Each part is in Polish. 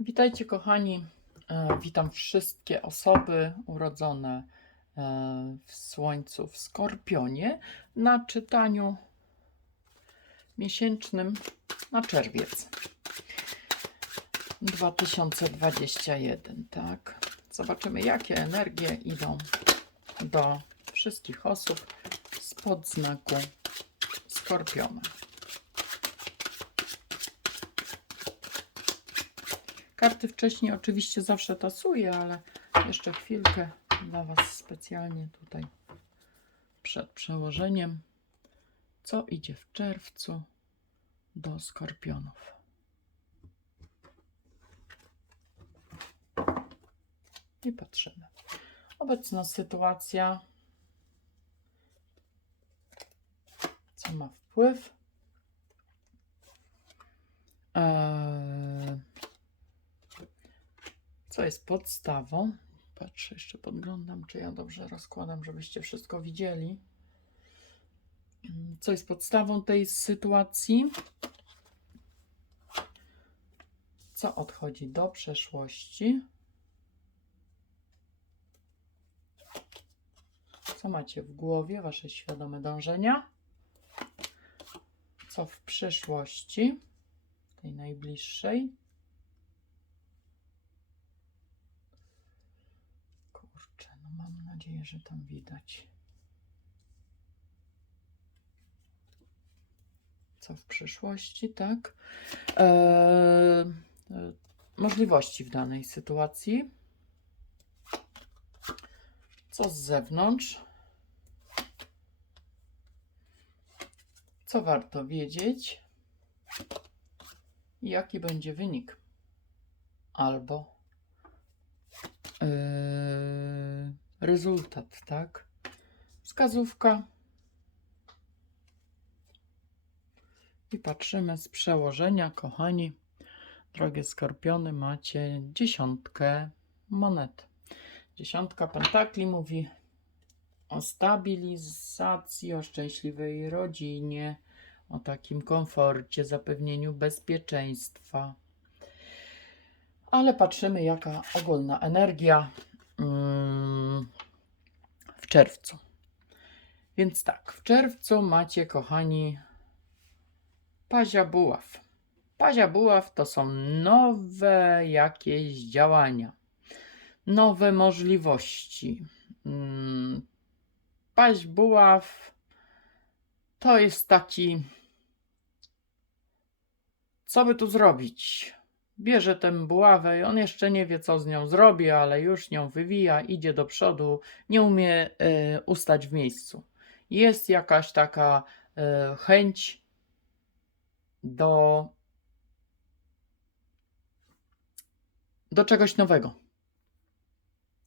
Witajcie kochani. E, Witam wszystkie osoby urodzone e, w Słońcu w Skorpionie na czytaniu miesięcznym na czerwiec 2021. Tak. Zobaczymy, jakie energie idą do wszystkich osób spod znaku Skorpiona. Karty wcześniej oczywiście zawsze tasuję, ale jeszcze chwilkę dla Was specjalnie tutaj przed przełożeniem. Co idzie w czerwcu do skorpionów? I patrzymy. Obecna sytuacja. Co ma wpływ? Eee, co jest podstawą? Patrzę, jeszcze podglądam, czy ja dobrze rozkładam, żebyście wszystko widzieli. Co jest podstawą tej sytuacji? Co odchodzi do przeszłości? Co macie w głowie, wasze świadome dążenia? Co w przyszłości, tej najbliższej? Kurczę, no mam nadzieję, że tam widać. Co w przyszłości, tak? Eee, możliwości w danej sytuacji. Co z zewnątrz? Co warto wiedzieć? Jaki będzie wynik? Albo yy, rezultat, tak? Wskazówka. I patrzymy z przełożenia, kochani. Drogie skorpiony, macie dziesiątkę monet. Dziesiątka pentakli mówi o stabilizacji, o szczęśliwej rodzinie, o takim komforcie, zapewnieniu bezpieczeństwa. Ale patrzymy, jaka ogólna energia mm, w czerwcu. Więc tak, w czerwcu macie, kochani, Pazia Buław. Pazia Buław to są nowe jakieś działania, nowe możliwości. Mm, Paź Buław to jest taki. Co by tu zrobić? Bierze tę buławę i on jeszcze nie wie, co z nią zrobi, ale już nią wywija, idzie do przodu, nie umie e, ustać w miejscu. Jest jakaś taka e, chęć do, do czegoś nowego.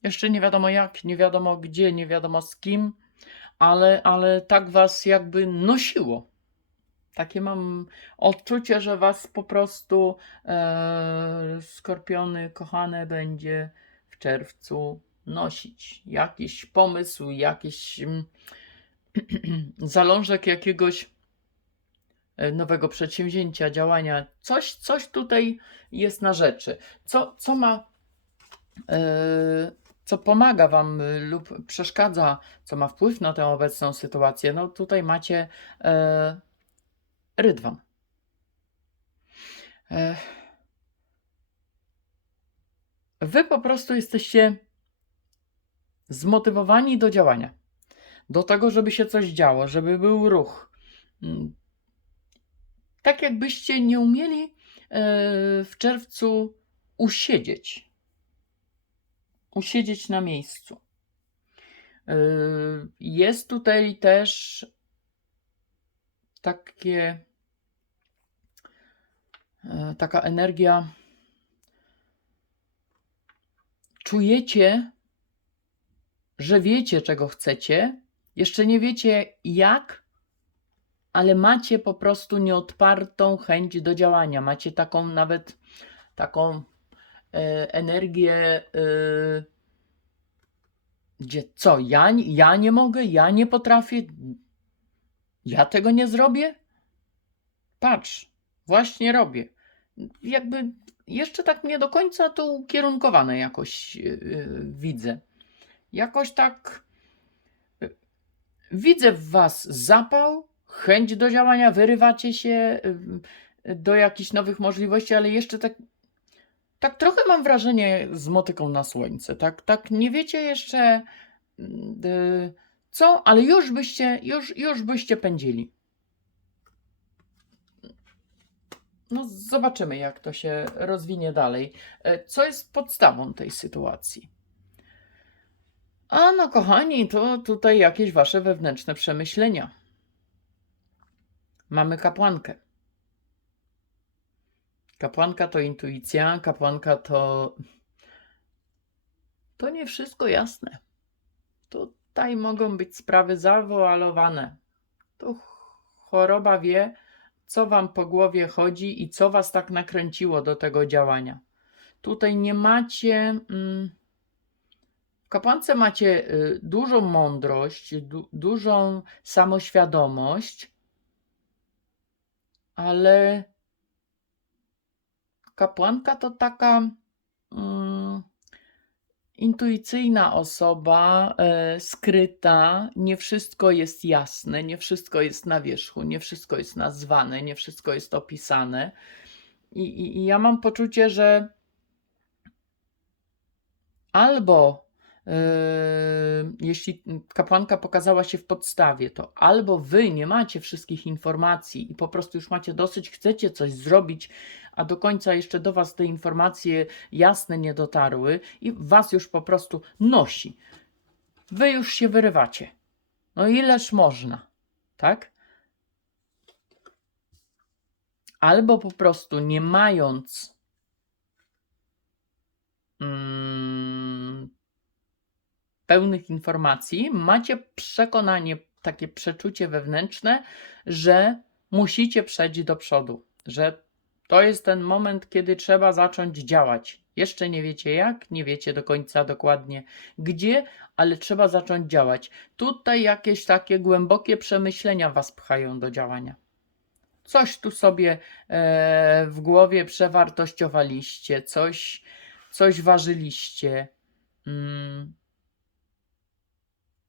Jeszcze nie wiadomo jak, nie wiadomo gdzie, nie wiadomo z kim, ale, ale tak was jakby nosiło. Takie mam odczucie, że was po prostu e, skorpiony kochane będzie w czerwcu nosić. Jakiś pomysł, jakiś mm, zalążek jakiegoś e, nowego przedsięwzięcia, działania. Coś, coś tutaj jest na rzeczy. Co, co ma, e, co pomaga Wam lub przeszkadza, co ma wpływ na tę obecną sytuację? No tutaj macie rydwan. Wy po prostu jesteście zmotywowani do działania. Do tego, żeby się coś działo, żeby był ruch. Mm, tak jakbyście nie umieli e, w czerwcu usiedzieć. Usiedzieć na miejscu. E, Jest tutaj też takie, taka energia. Czujecie, że wiecie, czego chcecie. Jeszcze nie wiecie jak, ale macie po prostu nieodpartą chęć do działania. Macie taką nawet taką e, energię, e, gdzie co, ja, ja nie mogę, ja nie potrafię, ja tego nie zrobię? Patrz, właśnie robię. Jakby jeszcze tak nie do końca to ukierunkowane jakoś yy, yy, widzę. Jakoś tak yy, widzę w was zapał, chęć do działania, wyrywacie się do jakichś nowych możliwości, ale jeszcze tak tak trochę mam wrażenie z motyką na słońce. Tak, tak nie wiecie jeszcze y, co, ale już byście, już, już byście pędzili. No, zobaczymy, jak to się rozwinie dalej. E, Co jest podstawą tej sytuacji? A no, kochani, to tutaj jakieś wasze wewnętrzne przemyślenia. Mamy kapłankę. Kapłanka to intuicja, kapłanka to. To nie wszystko jasne. Tutaj mogą być sprawy zawoalowane. Tu choroba wie, co wam po głowie chodzi i co was tak nakręciło do tego działania. Tutaj nie macie. Mm, w kapłance macie y, dużą mądrość, du, dużą samoświadomość, ale kapłanka to taka mm, intuicyjna osoba, e, skryta. Nie wszystko jest jasne, nie wszystko jest na wierzchu, nie wszystko jest nazwane, nie wszystko jest opisane. I, i, i ja mam poczucie, że albo e, jeśli kapłanka pokazała się w podstawie, to albo wy nie macie wszystkich informacji i po prostu już macie dosyć, chcecie coś zrobić, a do końca jeszcze do was te informacje jasne nie dotarły i was już po prostu nosi. Wy już się wyrywacie. No ileż można, tak? Albo po prostu nie mając mm, pełnych informacji, macie przekonanie, takie przeczucie wewnętrzne, że musicie przejść do przodu, że to jest ten moment, kiedy trzeba zacząć działać. Jeszcze nie wiecie jak, nie wiecie do końca dokładnie gdzie, ale trzeba zacząć działać. Tutaj jakieś takie głębokie przemyślenia was pchają do działania. Coś tu sobie e, w głowie przewartościowaliście, coś, coś ważyliście. Mm.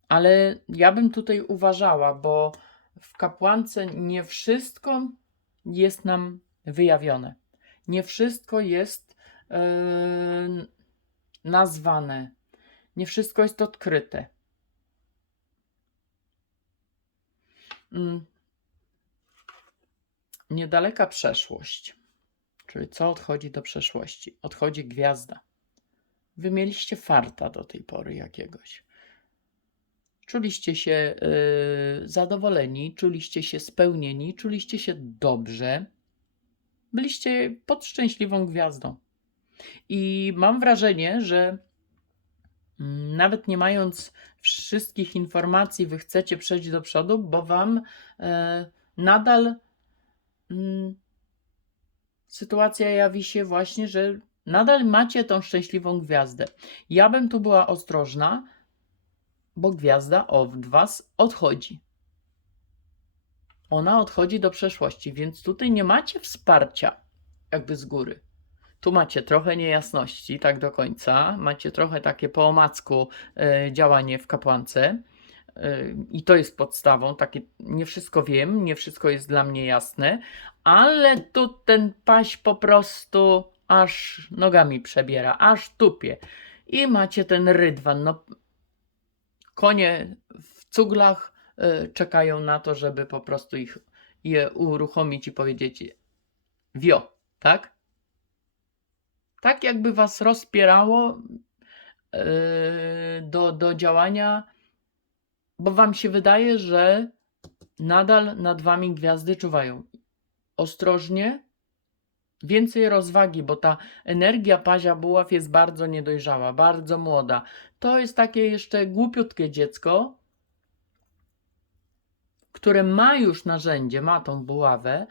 Ale ja bym tutaj uważała, bo w kapłance nie wszystko jest nam wyjawione. Nie wszystko jest yy, nazwane, nie wszystko jest odkryte. Mm. Niedaleka przeszłość, czyli co odchodzi do przeszłości? Odchodzi gwiazda. Wy mieliście farta do tej pory jakiegoś. Czuliście się yy, zadowoleni, czuliście się spełnieni, czuliście się dobrze byliście pod szczęśliwą gwiazdą. I mam wrażenie, że mm, nawet nie mając wszystkich informacji, wy chcecie przejść do przodu, bo wam e, nadal mm, sytuacja jawi się właśnie, że nadal macie tą szczęśliwą gwiazdę. Ja bym tu była ostrożna, bo gwiazda od was odchodzi ona odchodzi do przeszłości, więc tutaj nie macie wsparcia jakby z góry. Tu macie trochę niejasności, tak do końca. Macie trochę takie po omacku y, działanie w kapłance. Y, I to jest podstawą. Takie nie wszystko wiem, nie wszystko jest dla mnie jasne, ale tu ten paś po prostu aż nogami przebiera, aż tupie. I macie ten rydwan. No, konie w cuglach czekają na to, żeby po prostu ich je uruchomić i powiedzieć wio, tak? Tak jakby was rozpierało yy, do, do działania, bo wam się wydaje, że nadal nad wami gwiazdy czuwają. Ostrożnie, więcej rozwagi, bo ta energia pazia buław jest bardzo niedojrzała, bardzo młoda. To jest takie jeszcze głupiutkie dziecko, które ma już narzędzie, ma tą buławę,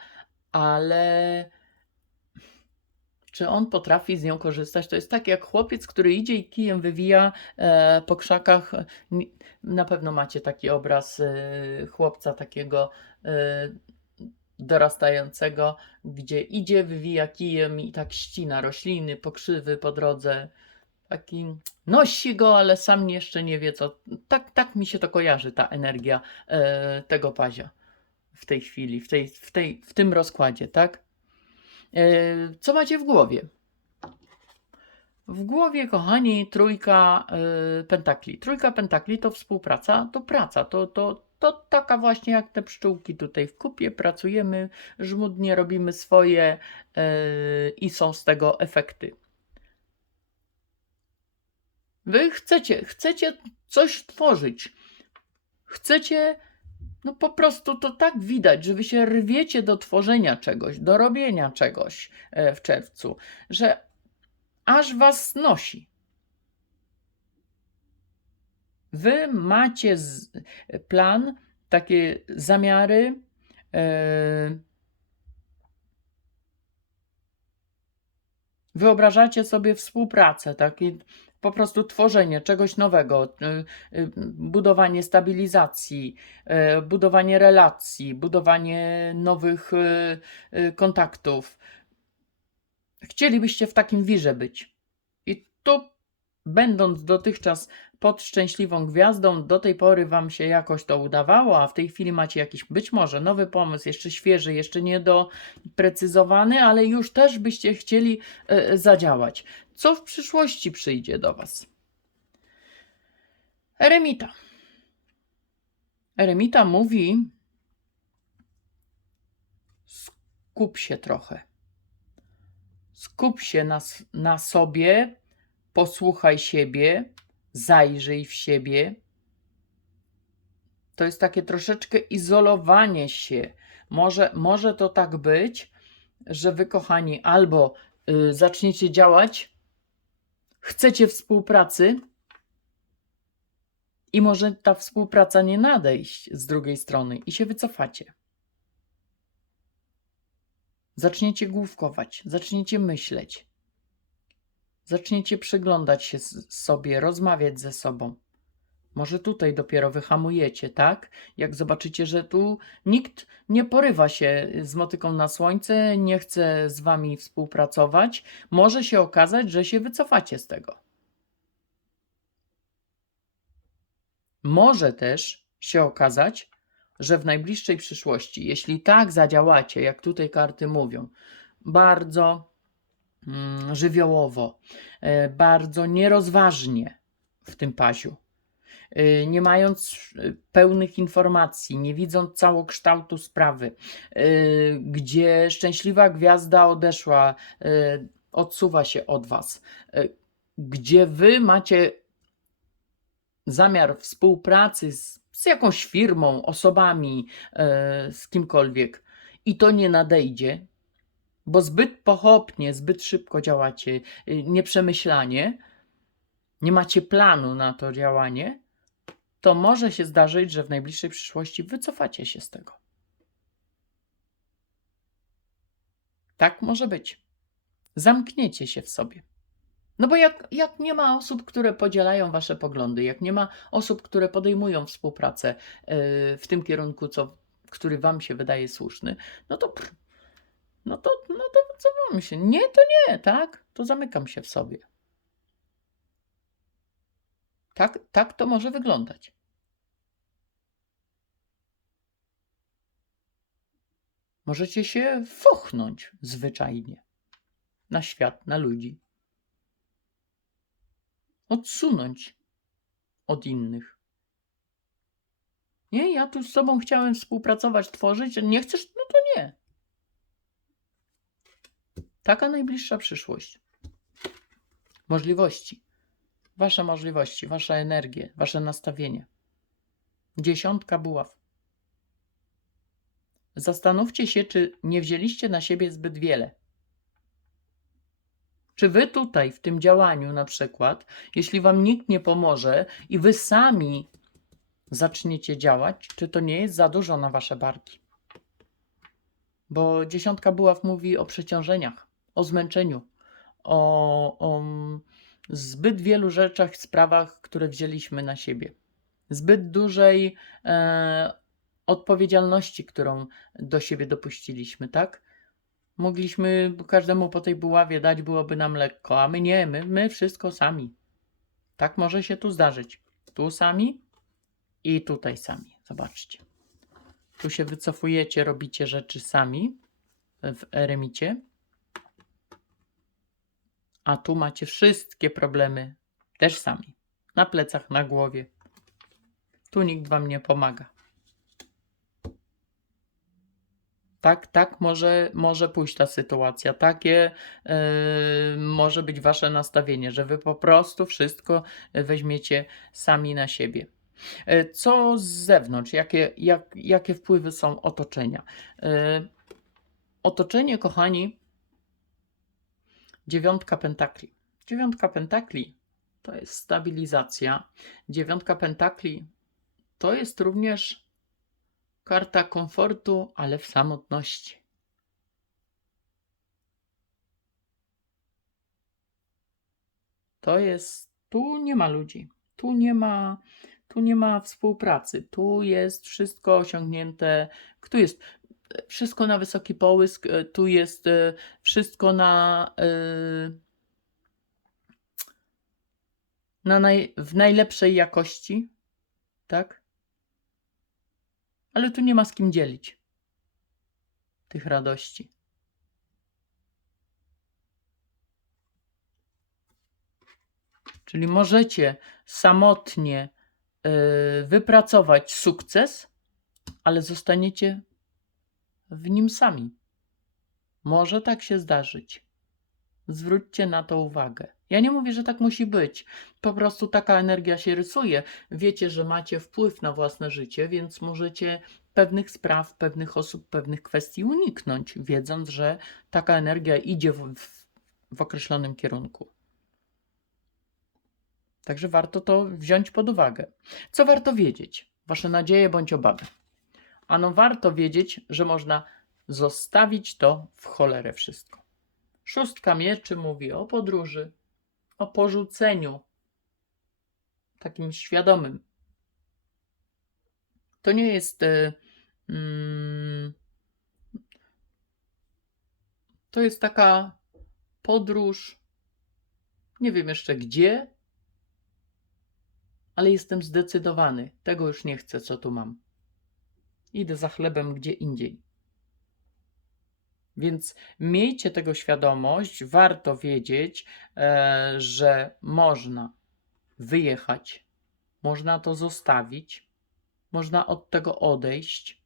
ale czy on potrafi z nią korzystać? To jest tak jak chłopiec, który idzie i kijem wywija e, po krzakach. Na pewno macie taki obraz e, chłopca takiego e, dorastającego, gdzie idzie, wywija kijem i tak ścina rośliny, pokrzywy po drodze. Taki nosi go, ale sam jeszcze nie wie co. Tak, tak mi się to kojarzy, ta energia e, tego pazia w tej chwili, w, tej, w, tej, w tym rozkładzie, tak? E, co macie w głowie? W głowie, kochani, trójka y, pentakli. Trójka pentakli to współpraca, to praca, to, to, to taka właśnie jak te pszczółki tutaj w kupie pracujemy, żmudnie robimy swoje y, i są z tego efekty. Wy chcecie, chcecie coś tworzyć. Chcecie, no po prostu to tak widać, że wy się rwiecie do tworzenia czegoś, do robienia czegoś e, w czerwcu, że aż was nosi. Wy macie z, plan, takie zamiary. e, wyobrażacie sobie współpracę, takie po prostu tworzenie czegoś nowego, e, e, budowanie stabilizacji, e, budowanie relacji, budowanie nowych kontaktów. Chcielibyście w takim wirze być. I tu, będąc dotychczas pod szczęśliwą gwiazdą, do tej pory Wam się jakoś to udawało, a w tej chwili macie jakiś być może nowy pomysł, jeszcze świeży, jeszcze niedoprecyzowany, ale już też byście chcieli e, zadziałać. Co w przyszłości przyjdzie do Was? Eremita. Eremita mówi: skup się trochę. Skup się na, na sobie, posłuchaj siebie, zajrzyj w siebie. To jest takie troszeczkę izolowanie się. Może, może to tak być, że wy, kochani, albo y, zaczniecie działać, chcecie współpracy i może ta współpraca nie nadejść z drugiej strony i się wycofacie. Zaczniecie główkować, zaczniecie myśleć, zaczniecie przyglądać się sobie, rozmawiać ze sobą. Może tutaj dopiero wyhamujecie, tak? Jak zobaczycie, że tu nikt nie porywa się z motyką na słońce, nie chce z wami współpracować, może się okazać, że się wycofacie z tego. Może też się okazać, że w najbliższej przyszłości, jeśli tak zadziałacie, jak tutaj karty mówią, bardzo żywiołowo, e, bardzo nierozważnie w tym paziu, e, nie mając e, pełnych informacji, nie widząc całokształtu sprawy, gdzie szczęśliwa gwiazda odeszła, odsuwa się od Was, gdzie Wy macie zamiar współpracy z, z jakąś firmą, osobami, z kimkolwiek. I to nie nadejdzie, bo zbyt pochopnie, zbyt szybko działacie, y, nieprzemyślanie, nie macie planu na to działanie, to może się zdarzyć, że w najbliższej przyszłości wycofacie się z tego. Tak może być. Zamkniecie się w sobie. No bo jak, jak nie ma osób, które podzielają wasze poglądy, jak nie ma osób, które podejmują współpracę yy, w tym kierunku, co, który wam się wydaje słuszny, no to no to, się? Nie, to nie, tak? To zamykam się w sobie. Tak, tak to może wyglądać. Możecie się fochnąć zwyczajnie na świat, na ludzi. Odsunąć od innych. Nie, ja tu z tobą chciałem współpracować, tworzyć. Nie chcesz? No to nie. Taka najbliższa przyszłość. Możliwości. Wasze możliwości, wasze energie, wasze nastawienie. Dziesiątka buław. Zastanówcie się, czy nie wzięliście na siebie zbyt wiele. Czy wy tutaj, w tym działaniu na przykład, jeśli wam nikt nie pomoże i wy sami zaczniecie działać, czy to nie jest za dużo na wasze barki? Bo dziesiątka buław mówi o przeciążeniach, o zmęczeniu, o, o zbyt wielu rzeczach, sprawach, które wzięliśmy na siebie. Zbyt dużej e, odpowiedzialności, którą do siebie dopuściliśmy, tak? Mogliśmy każdemu po tej buławie dać, byłoby nam lekko, a my nie, my, my wszystko sami. Tak może się tu zdarzyć. Tu sami i tutaj sami. Zobaczcie. Tu się wycofujecie, robicie rzeczy sami w eremicie. A tu macie wszystkie problemy też sami. Na plecach, na głowie. Tu nikt wam nie pomaga. Tak, tak może, może pójść ta sytuacja. Takie yy, może być wasze nastawienie, że wy po prostu wszystko weźmiecie sami na siebie. Yy, Co z zewnątrz? Jakie, jak, jakie wpływy są otoczenia? Yy, Otoczenie, kochani, dziewiątka pentakli. Dziewiątka pentakli to jest stabilizacja. Dziewiątka pentakli to jest również karta komfortu, ale w samotności. To jest, tu nie ma ludzi, tu nie ma, tu nie ma współpracy, tu jest wszystko osiągnięte, tu jest wszystko na wysoki połysk, e, tu jest e, wszystko na, e, na naj, w najlepszej jakości, tak? Ale tu nie ma z kim dzielić tych radości. Czyli możecie samotnie wypracować sukces, ale zostaniecie w nim sami. Może tak się zdarzyć. Zwróćcie na to uwagę. Ja nie mówię, że tak musi być. Po prostu taka energia się rysuje. Wiecie, że macie wpływ na własne życie, więc możecie pewnych spraw, pewnych osób, pewnych kwestii uniknąć, wiedząc, że taka energia idzie w, w, w określonym kierunku. Także warto to wziąć pod uwagę. Co warto wiedzieć? Wasze nadzieje bądź obawy. Ano warto wiedzieć, że można zostawić to w cholerę wszystko. Szóstka mieczy mówi o podróży, o porzuceniu, takim świadomym. To nie jest. e, mm, to jest taka podróż. Nie wiem jeszcze gdzie, ale jestem zdecydowany. Tego już nie chcę, co tu mam. Idę za chlebem gdzie indziej. Więc miejcie tego świadomość, warto wiedzieć, e, że można wyjechać, można to zostawić, można od tego odejść.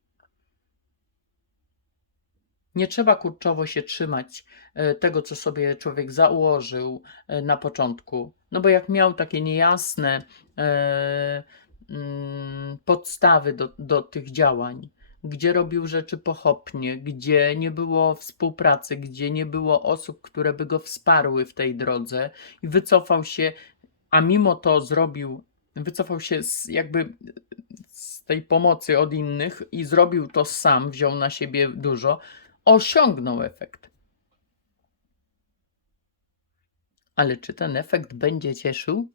Nie trzeba kurczowo się trzymać e, tego, co sobie człowiek założył e, na początku. No bo jak miał takie niejasne e, podstawy do, do tych działań, gdzie robił rzeczy pochopnie, gdzie nie było współpracy, gdzie nie było osób, które by go wsparły w tej drodze i wycofał się, a mimo to zrobił, wycofał się z, jakby z tej pomocy od innych i zrobił to sam, wziął na siebie dużo, osiągnął efekt. Ale czy ten efekt będzie cieszył?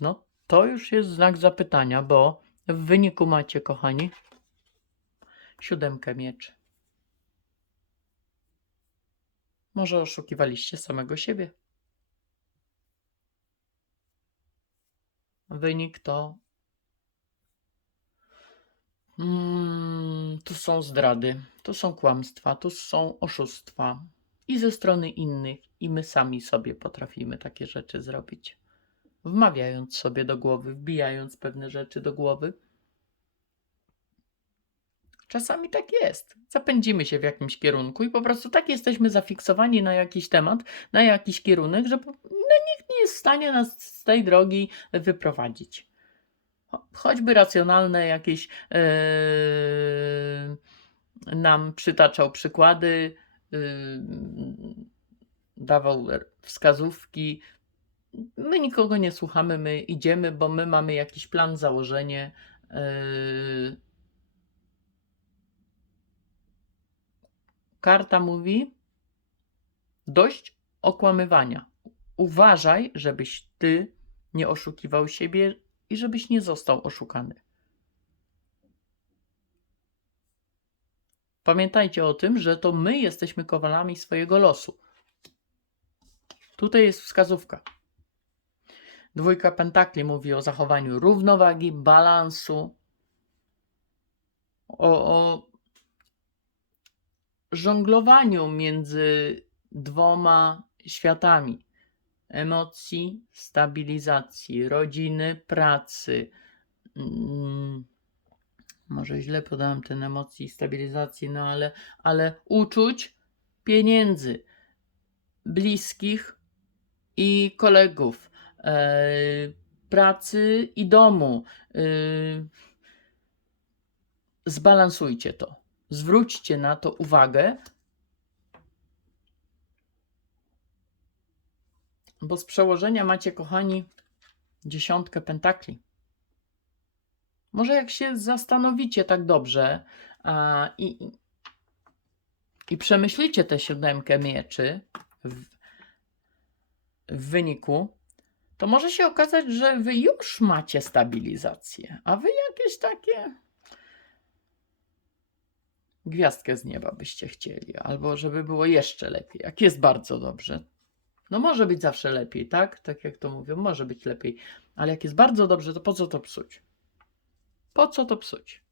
No, to już jest znak zapytania, bo w wyniku macie, kochani, siódemkę mieczy. Może oszukiwaliście samego siebie. Wynik to. Mm, tu są zdrady, tu są kłamstwa, tu są oszustwa i ze strony innych, i my sami sobie potrafimy takie rzeczy zrobić wmawiając sobie do głowy, wbijając pewne rzeczy do głowy. Czasami tak jest. Zapędzimy się w jakimś kierunku i po prostu tak jesteśmy zafiksowani na jakiś temat, na jakiś kierunek, że no, nikt nie jest w stanie nas z tej drogi wyprowadzić. Cho- Choćby racjonalne jakieś yy, nam przytaczał przykłady, yy, dawał wskazówki, my nikogo nie słuchamy, my idziemy, bo my mamy jakiś plan, założenie. Yy. Karta mówi dość okłamywania. uważaj, żebyś ty nie oszukiwał siebie i żebyś nie został oszukany. Pamiętajcie o tym, że to my jesteśmy kowalami swojego losu. Tutaj jest wskazówka. Dwójka pentakli mówi o zachowaniu równowagi, balansu, o, o żonglowaniu między dwoma światami emocji, stabilizacji, rodziny, pracy. Mm, może źle podałem ten emocji stabilizacji, no ale, ale uczuć, pieniędzy, bliskich i kolegów, pracy i domu. E, zbalansujcie to. Zwróćcie na to uwagę, bo z przełożenia macie, kochani, dziesiątkę pentakli. Może jak się zastanowicie tak dobrze a, i- i przemyślicie tę siódemkę mieczy w, w wyniku, to może się okazać, że wy już macie stabilizację, a wy jakieś takie gwiazdkę z nieba byście chcieli, albo żeby było jeszcze lepiej, jak jest bardzo dobrze. No może być zawsze lepiej, tak? Tak jak to mówią, może być lepiej, ale jak jest bardzo dobrze, to po co to psuć? Po co to psuć?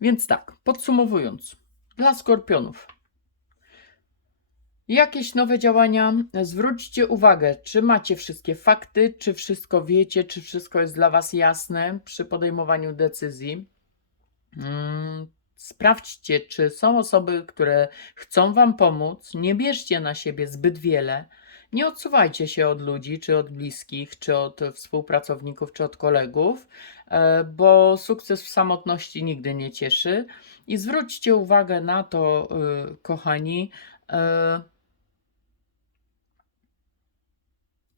Więc tak, podsumowując, dla skorpionów. Jakieś nowe działania? Zwróćcie uwagę, czy macie wszystkie fakty, czy wszystko wiecie, czy wszystko jest dla Was jasne przy podejmowaniu decyzji. Mm, Sprawdźcie, czy są osoby, które chcą Wam pomóc. Nie bierzcie na siebie zbyt wiele. Nie odsuwajcie się od ludzi, czy od bliskich, czy od współpracowników, czy od kolegów, e, bo sukces w samotności nigdy nie cieszy. I zwróćcie uwagę na to, e, kochani, e,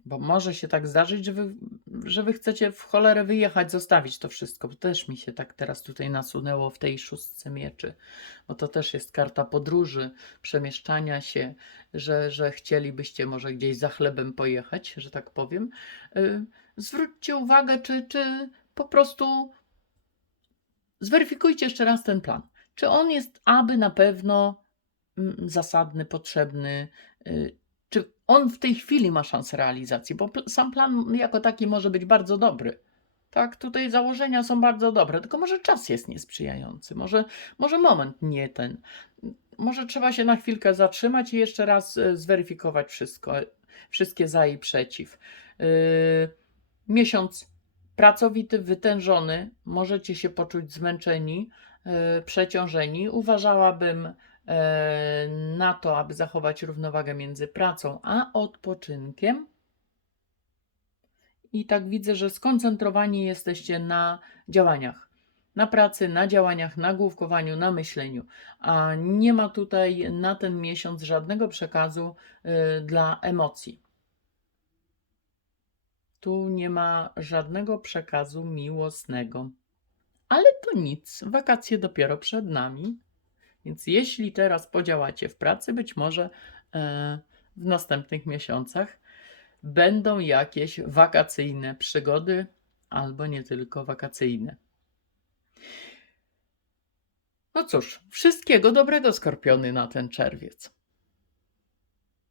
bo może się tak zdarzyć, że wy, że wy chcecie w cholerę wyjechać, zostawić to wszystko. Bo też mi się tak teraz tutaj nasunęło w tej szóstce mieczy, bo to też jest karta podróży, przemieszczania się, że, że chcielibyście może gdzieś za chlebem pojechać, że tak powiem. Y, Zwróćcie uwagę, czy, czy po prostu zweryfikujcie jeszcze raz ten plan. Czy on jest aby na pewno mm, zasadny, potrzebny, y, on w tej chwili ma szansę realizacji, bo sam plan jako taki może być bardzo dobry. Tak, tutaj założenia są bardzo dobre, tylko może czas jest niesprzyjający, może, może moment nie ten. Może trzeba się na chwilkę zatrzymać i jeszcze raz e, zweryfikować wszystko, wszystkie za i przeciw. Yy, miesiąc pracowity, wytężony, możecie się poczuć zmęczeni, yy, przeciążeni. Uważałabym na to, aby zachować równowagę między pracą a odpoczynkiem. I tak widzę, że skoncentrowani jesteście na działaniach, na pracy, na działaniach, na główkowaniu, na myśleniu, a nie ma tutaj na ten miesiąc żadnego przekazu y, dla emocji. Tu nie ma żadnego przekazu miłosnego. Ale to nic, wakacje dopiero przed nami. Więc jeśli teraz podziałacie w pracy, być może e, w następnych miesiącach będą jakieś wakacyjne przygody, albo nie tylko wakacyjne. No cóż, wszystkiego dobrego, skorpiony, na ten czerwiec.